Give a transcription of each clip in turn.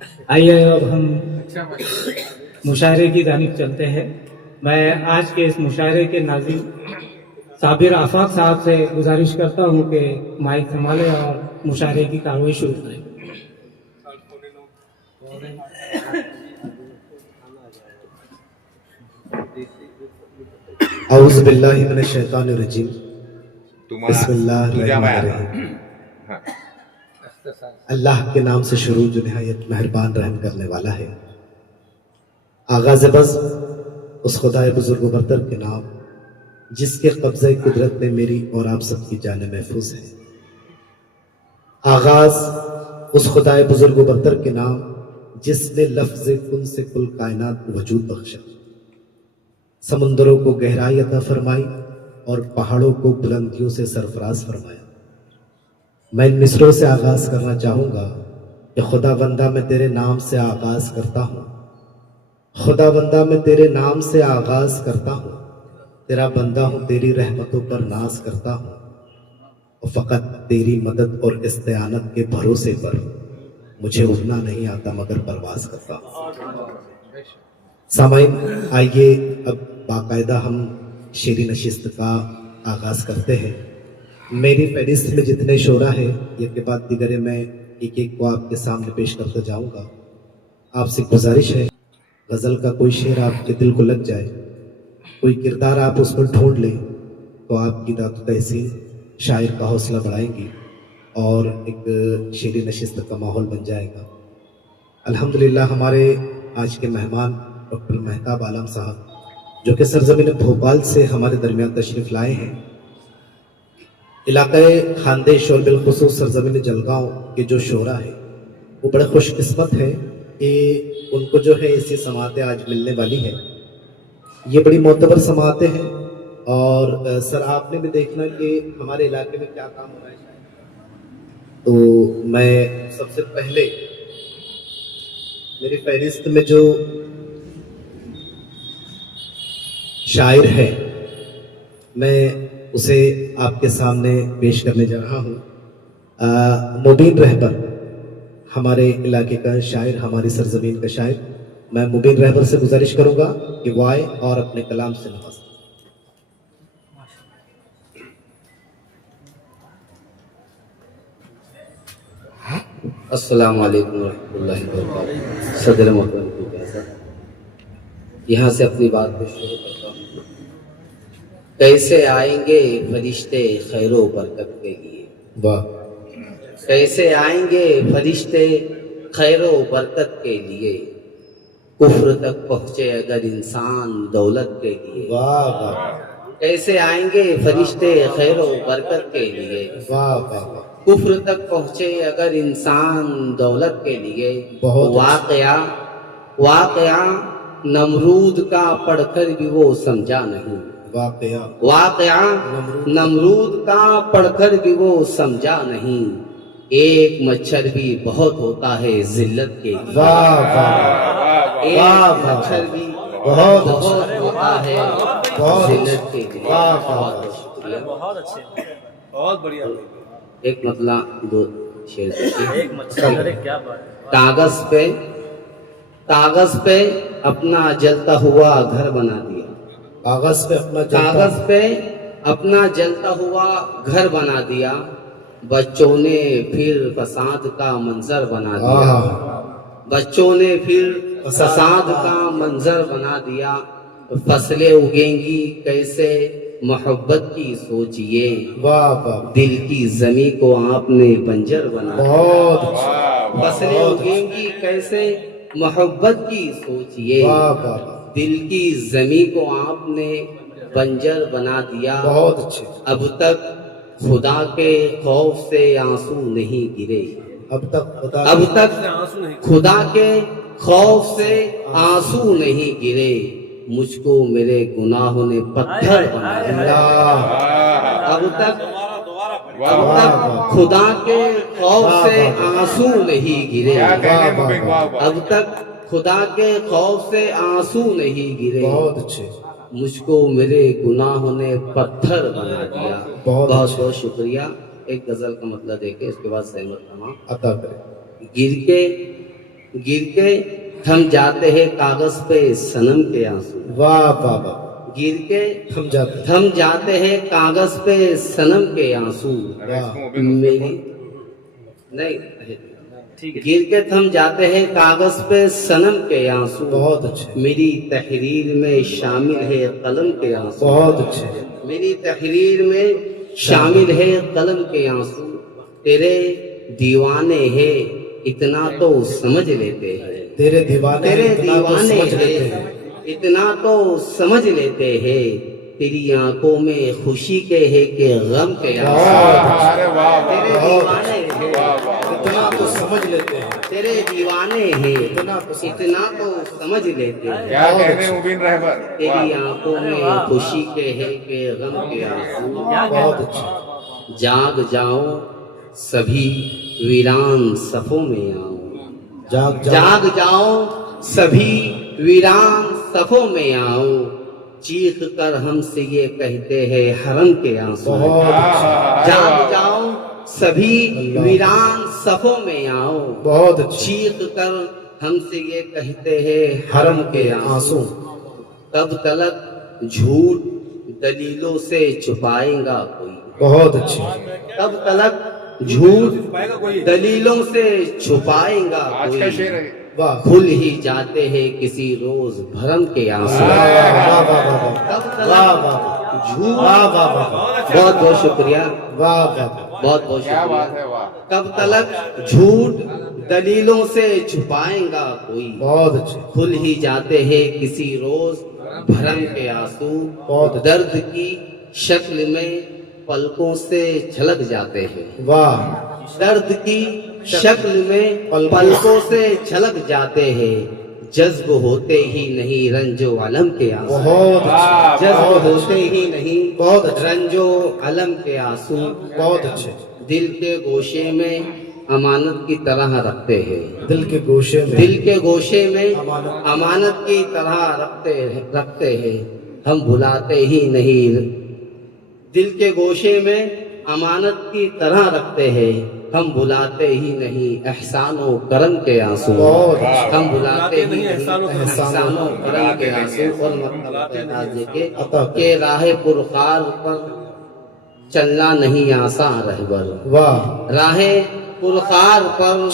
आइए अब हम मुशायरे की जानिब चलते हैं। मैं आज के इस मुशायरे के नाज़िम साबिर आफाक साहब से गुजारिश करता हूँ कि माइक संभालें और मुशायरे की कार्रवाई शुरू करें। औज़ु बिल्लाहि मिनश शैतानिर रजीम। बिस्मिल्लाहिर्रहमानिर्रहीम। अल्लाह के नाम से शुरू जो निहायत मेहरबान रहम करने वाला है। आगाज़ बज़ उस खुदाए बुजुर्ग बरतर के नाम जिसके कब्ज़े कुदरत में मेरी और आप सबकी जाने महफूज है। आगाज़ उस खुदाए बुजुर्ग बरतर के नाम जिसने लफ्ज़ कुन से कुल कायनात को वजूद बख्शा, समुंदरों को गहराई अता फरमाई और पहाड़ों को बुलंदियों से सरफराज फरमाया। मैं इन मिसरों से आगाज करना चाहूँगा कि खुदा बंदा मैं तेरे नाम से आगाज करता हूँ, खुदा बंदा मैं तेरे नाम से आगाज करता हूँ, तेरा बंदा हूँ, तेरी रहमतों पर नाज करता हूँ और फ़कत तेरी मदद और इस्तेआनत के भरोसे पर मुझे उड़ना नहीं आता मगर परवाज करता हूँ। सामाइन, आइए अब बाकायदा हम शेरी नशिस्त का आगाज़ करते हैं। मेरी फहरिस्त में जितने शोरा है एक के बाद दिगरे मैं एक एक को आपके सामने पेश करता जाऊंगा। आपसे गुजारिश है गज़ल का कोई शेर आपके दिल को लग जाए, कोई किरदार आप उस पर ढूंढ लें तो आपकी दाद तहसीन शायर का हौसला बढ़ाएंगी और एक शेरी नशिस्त का माहौल बन जाएगा। अल्हम्दुलिल्लाह हमारे आज के मेहमान डॉक्टर मेहताब आलम साहब जो कि सरजमीन भोपाल से हमारे दरमियान तशरीफ़ लाए हैं। इलाक़े खानदेश और बिलखुसूस सरजमीन जलगांव के जो शोरा है वो बड़े खुशकिस्मत हैं कि उनको जो है ऐसी समातें आज मिलने वाली है। ये बड़ी मोतबर समातें हैं और सर आपने भी देखना कि हमारे इलाके में क्या काम हो रहा है। तो मैं सबसे पहले मेरी फहरिस्त में जो शायर है मैं उसे आपके सामने पेश करने जा रहा हूँ। मुबीन रहबर हमारे इलाके का शायर, हमारी सरजमीन का शायर। मैं मुबीन रहबर से गुजारिश करूँगा कि वो आए और अपने कलाम से नवाजें। अस्सलामु अलैकुम रहमतुल्लाहि व बरकातुहू। सदर मोहतरम की इजाज़त, यहाँ से अपनी बात को शुरू करता हूँ। कैसे आएंगे फरिश्ते खैरो बरकत के लिए, वाह। कैसे आएंगे फरिश्ते खैरो बरकत के लिए, कुफ्र तक पहुँचे अगर इंसान दौलत के लिए। वाह वाह। कैसे आएंगे फरिश्ते खैरो बरकत के लिए, वाह वाह वाह। कुफ्र तक पहुँचे अगर इंसान दौलत के लिए। बहुत वाक़या नमरूद का पढ़कर भी वो समझा नहीं, वाक़या नमरूद का पढ़कर भी वो समझा नहीं। एक मच्छर भी बहुत होता है जिल्लत के लिए। वाह वाह। एक मच्छर भी बहुत होता है जिल्लत के लिए। बहुत शुक्रिया, बहुत अच्छे, बहुत बढ़िया। एक मतलब दो शेर एक मच्छर, अरे क्या बात है। कागज पे अपना जलता हुआ घर बना दिया, कागज पे अपना जलता हुआ घर बना दिया। बच्चों ने फिर फसाद का मंजर बना दिया, बच्चों ने फिर फसाद का मंजर बना दिया। फसलें उगेंगी कैसे मोहब्बत की सोचिए, वाह वाह। दिल की जमी को आपने बंजर बना दिया। बहुत फसलें उगेंगी कैसे मोहब्बत की सोचिए, वाह वाह। दिल की जमी को आपने बंजर बना दिया। बहुत अच्छे। अब तक खुदा के खौफ से आंसू नहीं गिरे, अब तक खुदा के खौफ से आंसू नहीं गिरे। मुझको मेरे गुनाहों ने पत्थर बना दिया। अब तक खुदा के खौफ से आंसू नहीं गिरे, अब तक खुदा के खौफ से आंसू नहीं गिरे। बहुत अच्छे। मुझको मेरे गुनाहों ने पत्थर बना दिया। बहुत बहुत शुक्रिया। एक गजल का मतलब देखे, इसके बाद सहमत तमाम अता करे। गिर के گر کے تھم جاتے ہیں کاغذ پہ صنم کے آنسو، واہ واہ واہ، گر کے تھم جاتے تھم جاتے ہیں کاغذ پہ صنم کے آنسو، میری نہیں ٹھیک ہے گر کے تھم جاتے ہیں کاغذ پہ صنم کے آنسو، بہت اچھے، میری تحریر میں شامل ہے قلم کے آنسو، بہت اچھے، میری تحریر میں شامل ہے قلم کے آنسو، تیرے دیوانے ہیں اتنا تو سمجھ لیتے ہیں، تیرے دیوانے تیرے اتنا تو دیوانے سمجھ لیتے ہیں ہیں، اتنا تو سمجھ لیتے ہیں، تیری آنکھوں میں خوشی کے ہے کہ غم کے آنسو، تیرے دیوانے ہیں اتنا تو سمجھ لیتے ہیں، تیرے دیوانے ہیں اتنا تو سمجھ لیتے ہیں، کیا کہنے مبین رہبر، تیری آنکھوں میں خوشی کے ہے کہ غم کے آنسو، بہت اچھے، جاگ جاؤ سبھی ویران صفوں میں آؤ، جاگ جاگ جاگ جاؤ سبھی ویران صفوں میں آؤ، چیخ کر ہم سے یہ کہتے ہیں حرم کے آنسو، بہت اچھے، جاگ جاؤ سبھی ویران صفوں میں آؤ، بہت اچھے، چیخ کر ہم سے یہ کہتے ہیں حرم کے آنسو، کب تلک جھوٹ دلیلوں سے چھپائے گا کوئی، بہت اچھے، کب تلک جھوٹ دلیلوں سے چھپائے گا آج کا کوئی، شعر ہے واہ کھل ہی جاتے ہیں کسی روز بھرم کے آنسو، واہ واہ واہ کب واہ تلک واہ جھوٹ، واہ واہ واہ، بہت بہت شکریہ، واہ واہ، بہت بہت کیا بات شکریہ، ہے، واہ، کب تلک جھوٹ دلیلوں سے چھپائے گا کوئی، بہت اچھے، کھل ہی جاتے ہیں کسی روز بھرم کے آنسو، بہت درد کی شکل میں پلکوں سے چھلک جاتے ہیں، واہ، درد کی شکل میں پلکوں سے چھلک جاتے ہیں، جذب ہوتے ہی نہیں رنج و علم کے آنسو، بہت اچھے، جذب ہوتے ہی نہیں بہت اچھے، رنج و علم کے آنسو، بہت اچھے، دل کے گوشے میں امانت کی طرح رکھتے ہیں، دل کے گوشے میں دل کے گوشے میں امانت کی طرح رکھتے ہیں، ہم بھلاتے ہی نہیں، دل کے گوشے میں امانت کی طرح رکھتے ہیں، ہم بھلاتے ہی نہیں احسان و کرم کے آنسو، بہت اچھے، ہم بھلاتے ہی نہیں احسان و احسان و کرم کے آنسو، اور مطلب عطا کہ راہ پرخار پر چلنا نہیں آسان رہبر، واہ، راہ پرخار پر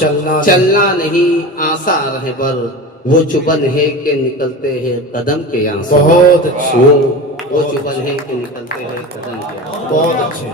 چلنا نہیں آسان رہبر، وہ چبن ہے کہ نکلتے ہیں قدم کے آنسو، بہت اچھے، وہ چبن ہے کہ نکلتے ہیں قدم کے آنسو۔ بہت اچھے،